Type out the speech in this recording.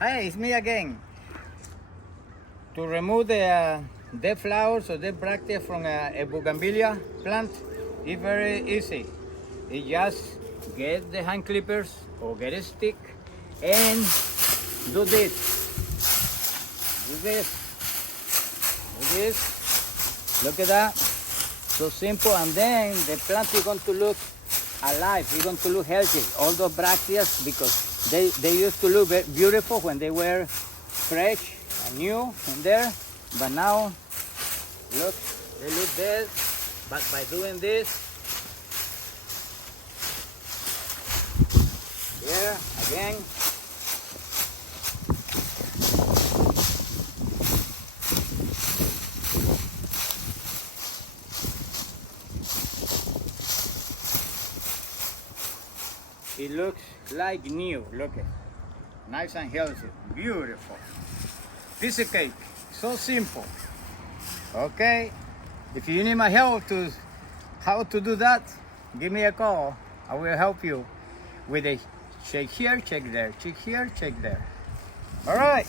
Hey, it's me again. To remove the dead flowers or dead bracts from a Bougainvillea plant is very easy. You just get the hand clippers or get a stick and do this. Do this. Do this. Look at that. So simple, and then the plant is going to look alive. It's going to look healthy. All those bracts, because they used to look very beautiful when they were fresh and new in there, but now look, they look dead. But by doing this, here again, it looks like new. Look at it. Nice and healthy, beautiful. Piece of cake, so simple. Okay, if you need my help to how to do that, give me a call. I will help you with a check here, check there, check here, check there. All right.